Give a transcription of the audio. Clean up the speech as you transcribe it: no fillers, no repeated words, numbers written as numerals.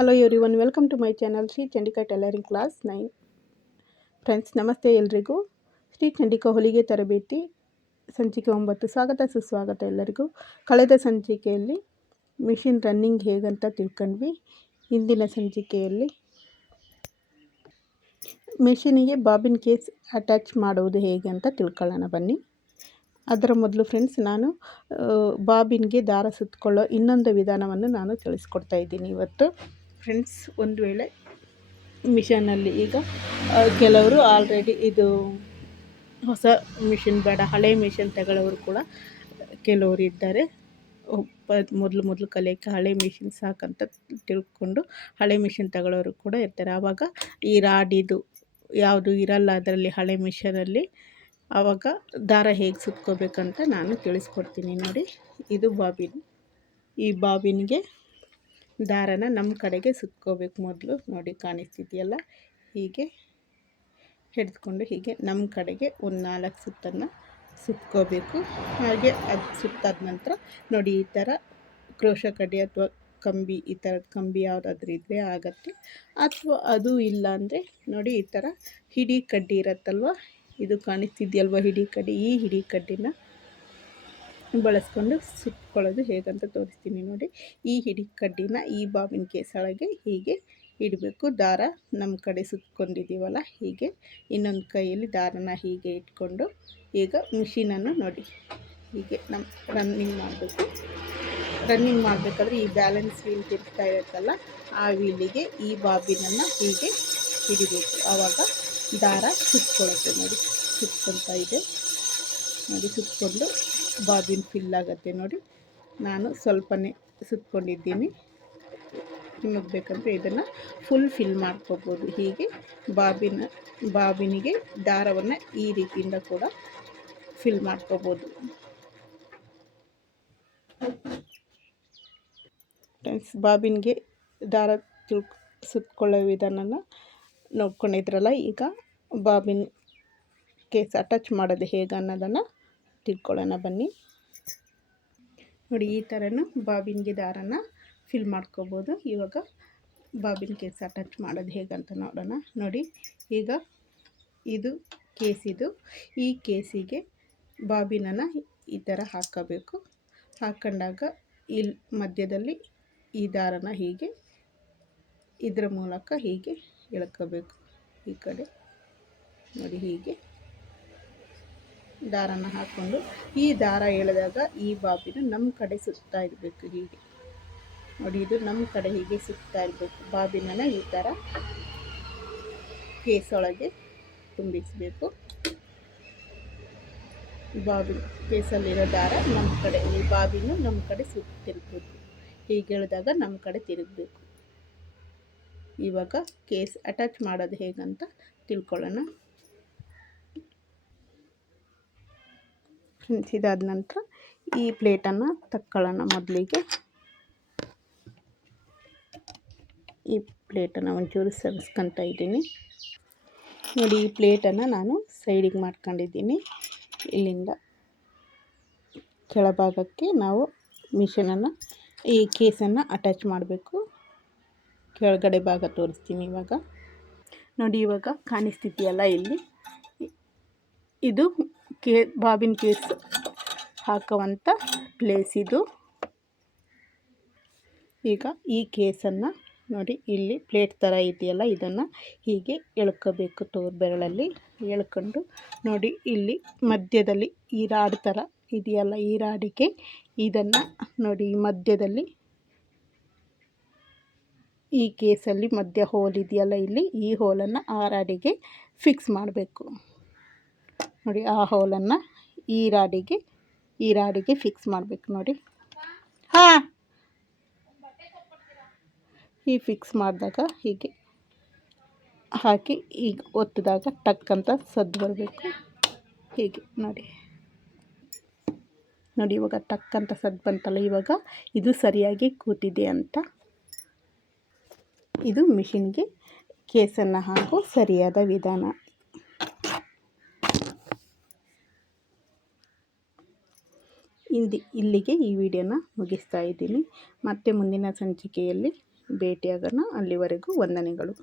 Hello everyone, welcome to my channel Shri Chandika tailoring class 9. Friends, ನಮಸ್ತೆ ಎಲ್ರಿಗೂ. ಶ್ರೀ ಚಂಡಿಕಾ ಹೊಲಿಗೆ ತರಬೇತಿ ಸಂಚಿಕೆ 9 ಸ್ವಾಗತ ಸುಸ್ವಾಗತ ಎಲ್ಲರಿಗೂ. ಕಳೆದ ಸಂಚಿಕೆಯಲ್ಲಿ ಮಿಷಿನ್ ರನ್ನಿಂಗ್ ಹೇಗಂತ ತಿಳ್ಕೊಂಡ್ವಿ. ಇಂದಿನ ಸಂಚಿಕೆಯಲ್ಲಿ ಮಿಷಿನಿಗೆ ಬಾಬಿನ್ ಕೇಸ್ ಅಟ್ಯಾಚ್ ಮಾಡುವುದು ಹೇಗೆ ಅಂತ ತಿಳ್ಕೊಳ್ಳೋಣ ಬನ್ನಿ. ಅದರ ಮೊದಲು ಫ್ರೆಂಡ್ಸ್, ನಾನು ಬಾಬಿನ್ಗೆ ದಾರ ಸುತ್ತಕೊಳ್ಳೋ ಇನ್ನೊಂದು ವಿಧಾನವನ್ನು ನಾನು ತಿಳಿಸ್ಕೊಡ್ತಾ ಇದ್ದೀನಿ ಇವತ್ತು. ಫ್ರೆಂಡ್ಸ್, ಒಂದು ವೇಳೆ ಮಿಷನಲ್ಲಿ ಈಗ ಕೆಲವರು ಆಲ್ರೆಡಿ ಇದು ಹೊಸ ಮಿಷಿನ್ ಬೇಡ, ಹಳೆ ಮಿಷಿನ್ ತಗೊಳ್ಳೋರು ಕೂಡ ಕೆಲವರು ಇದ್ದಾರೆ. ಮೊದಲು ಕಲಿಯೋಕ್ಕೆ ಹಳೆ ಮಿಷಿನ್ ಸಾಕಂತ ತಿಳ್ಕೊಂಡು ಹಳೆ ಮಿಷಿನ್ ತಗೊಳ್ಳೋರು ಕೂಡ ಇರ್ತಾರೆ. ಆವಾಗ ಈ ರಾಡಿದು ಯಾವುದು ಇರಲ್ಲ ಅದರಲ್ಲಿ, ಹಳೆ ಮಿಷನಲ್ಲಿ. ಆವಾಗ ದಾರ ಹೇಗೆ ಸುತ್ಕೋಬೇಕಂತ ನಾನು ತಿಳಿಸ್ಕೊಡ್ತೀನಿ ನೋಡಿ. ಇದು ಬಾಬಿನ್. ಈ ಬಾಬಿನ್ಗೆ ದಾರನ ನಮ್ಮ ಕಡೆಗೆ ಸುತ್ಕೋಬೇಕು. ಮೊದಲು ನೋಡಿ, ಕಾಣಿಸ್ತಿದೆಯಲ್ಲ, ಹೀಗೆ ಹಿಡಿದುಕೊಂಡು ಹೀಗೆ ನಮ್ಮ ಕಡೆಗೆ ಒಂದು 4 ಸುತ್ತನ್ನು ಸುತ್ಕೋಬೇಕು. ಹಾಗೆ ಅದು ಸುತ್ತಾದ ನಂತರ ನೋಡಿ, ಈ ಥರ ಕ್ರೋಶ ಕಡ್ಡಿ ಅಥವಾ ಕಂಬಿ, ಈ ಥರದ ಕಂಬಿ ಯಾವುದಾದ್ರೂ ಇದ್ದರೆ ಆಗುತ್ತೆ. ಅಥವಾ ಅದು ಇಲ್ಲ ಅಂದರೆ ನೋಡಿ, ಈ ಥರ ಹಿಡಿ ಕಡ್ಡಿ ಇರುತ್ತಲ್ವ, ಇದು ಕಾಣಿಸ್ತಿದೆಯಲ್ವ ಹಿಡಿ ಕಡ್ಡಿ, ಈ ಹಿಡಿ ಕಡ್ಡಿನ ಬಳಸ್ಕೊಂಡು ಸುತ್ಕೊಳ್ಳೋದು ಹೇಗಂತ ತೋರಿಸ್ತೀನಿ ನೋಡಿ. ಈ ಹಿಡಿ ಕಡ್ಡಿನ ಈ ಬಾಬಿನ್ ಕೇಸೊಳಗೆ ಹೀಗೆ ಇಡಬೇಕು. ದಾರ ನಮ್ಮ ಕಡೆ ಸುತ್ಕೊಂಡಿದ್ದೀವಲ್ಲ, ಹೀಗೆ ಇನ್ನೊಂದು ಕೈಯಲ್ಲಿ ದಾರನ ಹೀಗೆ ಇಟ್ಕೊಂಡು ಈಗ ಮಿಷಿನನ್ನು ನೋಡಿ ಹೀಗೆ ನಮ್ಮ ರನ್ನಿಂಗ್ ಮಾಡಬೇಕಾದ್ರೆ ಈ ಬ್ಯಾಲೆನ್ಸ್ ವೀಲ್ ತಿರ್ಗ್ತಾ ಇರುತ್ತಲ್ಲ, ಆ ವೀಲಿಗೆ ಈ ಬಾಬಿನನ್ನು ಹೀಗೆ ಹಿಡಿಬೇಕು. ಆವಾಗ ದಾರ ಸುತ್ಕೊಳ್ಳುತ್ತೆ ನೋಡಿ, ಸುತ್ಕೊಳ್ತಾ ಇದೆ ನೋಡಿ. ಸುತ್ಕೊಂಡು ಬಾಬಿನ್ ಫಿಲ್ ಆಗುತ್ತೆ ನೋಡಿ. ನಾನು ಸ್ವಲ್ಪನೇ ಸುತ್ಕೊಂಡಿದ್ದೀನಿ. ನಿಮಗೆ ಬೇಕಂದರೆ ಇದನ್ನು ಫುಲ್ ಫಿಲ್ ಮಾಡ್ಕೋಬೋದು. ಹೀಗೆ ಬಾಬಿನಿಗೆ ದಾರವನ್ನು ಈ ರೀತಿಯಿಂದ ಕೂಡ ಫಿಲ್ ಮಾಡ್ಕೋಬೋದು. ಫ್ರೆಂಡ್ಸ್, ಬಾಬಿನ್ಗೆ ದಾರ ಸುತ್ಕೊಳ್ಳೋ ವಿಧಾನನ ನೋಡ್ಕೊಂಡಿದ್ರಲ್ಲ. ಈಗ ಬಾಬಿನ್ ಕೇಸ್ ಅಟ್ಯಾಚ್ ಮಾಡೋದು ಹೇಗೆ ಅನ್ನೋದನ್ನು ತಿಳ್ಕೊಳ್ಳೋಣ ಬನ್ನಿ. ನೋಡಿ, ಈ ಥರನೂ ಬಾಬಿನ್ಗೆ ದಾರನ ಫಿಲ್ ಮಾಡ್ಕೋಬೋದು. ಇವಾಗ ಬಾಬಿನ್ ಕೇಸ್ ಅಟ್ಯಾಚ್ ಮಾಡೋದು ಹೇಗಂತ ನೋಡೋಣ. ನೋಡಿ, ಈಗ ಇದು ಕೇಸಿದು. ಈ ಕೇಸಿಗೆ ಬಾಬಿನನ್ನು ಈ ಥರ ಹಾಕೋಬೇಕು. ಹಾಕೊಂಡಾಗ ಇಲ್ಲಿ ಮಧ್ಯದಲ್ಲಿ ಈ ದಾರನ ಹೀಗೆ ಇದರ ಮೂಲಕ ಹೀಗೆ ಎಳ್ಕೋಬೇಕು. ಈ ಕಡೆ ನೋಡಿ, ಹೀಗೆ ದಾರನ ಹಾಕ್ಕೊಂಡು ಈ ದಾರ ಎಳೆದಾಗ ಈ ಬಾಬಿನ ನಮ್ಮ ಕಡೆ ಸುತ್ತಾ ಇರಬೇಕು. ಹೀಗೆ ನೋಡಿ, ಇದು ನಮ್ಮ ಕಡೆ ಹೀಗೆ ಸುತ್ತಾ ಇರಬೇಕು. ಬಾಬಿನನ್ನು ಈ ಥರ ಕೇಸೊಳಗೆ ತುಂಬಿಸಬೇಕು. ಬಾಬಿನ್ ಕೇಸಲ್ಲಿರೋ ದಾರ ನಮ್ಮ ಕಡೆ, ಈ ಬಾಬಿನ ನಮ್ಮ ಕಡೆ ಸುತ್ತಿರಬೇಕು. ಹೀಗೆ ಎಳೆದಾಗ ನಮ್ಮ ಕಡೆ ತಿರುಗಬೇಕು. ಇವಾಗ ಕೇಸ್ ಅಟ್ಯಾಚ್ ಮಾಡೋದು ಹೇಗಂತ ತಿಳ್ಕೊಳ್ಳೋಣ. ಇದಾದ ನಂತರ ಈ ಪ್ಲೇಟನ್ನು ತಕ್ಕೊಳ್ಳೋಣ. ಮೊದಲಿಗೆ ಈ ಪ್ಲೇಟನ್ನು ಒಂಚೂರು ಸರಿಸ್ಕೊತಾ ಇದ್ದೀನಿ ನೋಡಿ. ಈ ಪ್ಲೇಟನ್ನು ನಾನು ಸೈಡಿಗೆ ಮಾಡ್ಕೊಂಡಿದ್ದೀನಿ. ಇಲ್ಲಿಂದ ಕೆಳಭಾಗಕ್ಕೆ ನಾವು ಮಿಷನನ್ನು, ಈ ಕೇಸನ್ನು ಅಟ್ಯಾಚ್ ಮಾಡಬೇಕು. ಕೆಳಗಡೆ ಭಾಗ ತೋರಿಸ್ತೀನಿ ಇವಾಗ ನೋಡಿ. ಇವಾಗ ಕಾಣಿಸ್ತಿದೆಯಲ್ಲ, ಇಲ್ಲಿ ಇದು ಬಾಬಿನ್ ಕೇಸ್ ಹಾಕುವಂಥ ಪ್ಲೇಸ್ ಇದು. ಈಗ ಈ ಕೇಸನ್ನು ನೋಡಿ, ಇಲ್ಲಿ ಪ್ಲೇಟ್ ಥರ ಇದೆಯಲ್ಲ, ಇದನ್ನು ಹೀಗೆ ಎಳ್ಕೋಬೇಕು. ತೋರು ಬೆರಳಲ್ಲಿ ಎಳ್ಕೊಂಡು ನೋಡಿ, ಇಲ್ಲಿ ಮಧ್ಯದಲ್ಲಿ ಈ ರಾಡ್ ಥರ ಇದೆಯಲ್ಲ, ಈ ರಾಡಿಗೆ ಇದನ್ನು ನೋಡಿ, ಈ ಮಧ್ಯದಲ್ಲಿ ಈ ಕೇಸಲ್ಲಿ ಮಧ್ಯ ಹೋಲ್ ಇದೆಯಲ್ಲ, ಇಲ್ಲಿ ಈ ಹೋಲನ್ನು ಆ ರಾಡಿಗೆ ಫಿಕ್ಸ್ ಮಾಡಬೇಕು ನೋಡಿ. ಆ ಹೋಲನ್ನು ಈ ರಾಡಿಗೆ ಫಿಕ್ಸ್ ಮಾಡಬೇಕು ನೋಡಿ. ಈ ಫಿಕ್ಸ್ ಮಾಡಿದಾಗ ಹೀಗೆ ಹಾಕಿ ಈಗ ಒತ್ತಿದಾಗ ಟಕ್ ಅಂತ ಸದ್ದು ಬರಬೇಕು. ಹೀಗೆ ನೋಡಿ. ಇವಾಗ ಟಕ್ ಅಂತ ಸದ್ದು ಬಂತಲ್ಲ, ಇವಾಗ ಇದು ಸರಿಯಾಗಿ ಕೂತಿದೆ ಅಂತ. ಇದು ಮಿಷಿನ್ಗೆ ಕೇಸನ್ನು ಹಾಕೋ ಸರಿಯಾದ ವಿಧಾನ. ಇಲ್ಲಿಗೆ ಈ ವಿಡಿಯೋನ ಮುಗಿಸ್ತಾ ಇದ್ದೀನಿ. ಮತ್ತೆ ಮುಂದಿನ ಸಂಚಿಕೆಯಲ್ಲಿ ಭೇಟಿಯಾಗೋಣ. ಅಲ್ಲಿವರೆಗೂ ವಂದನೆಗಳು.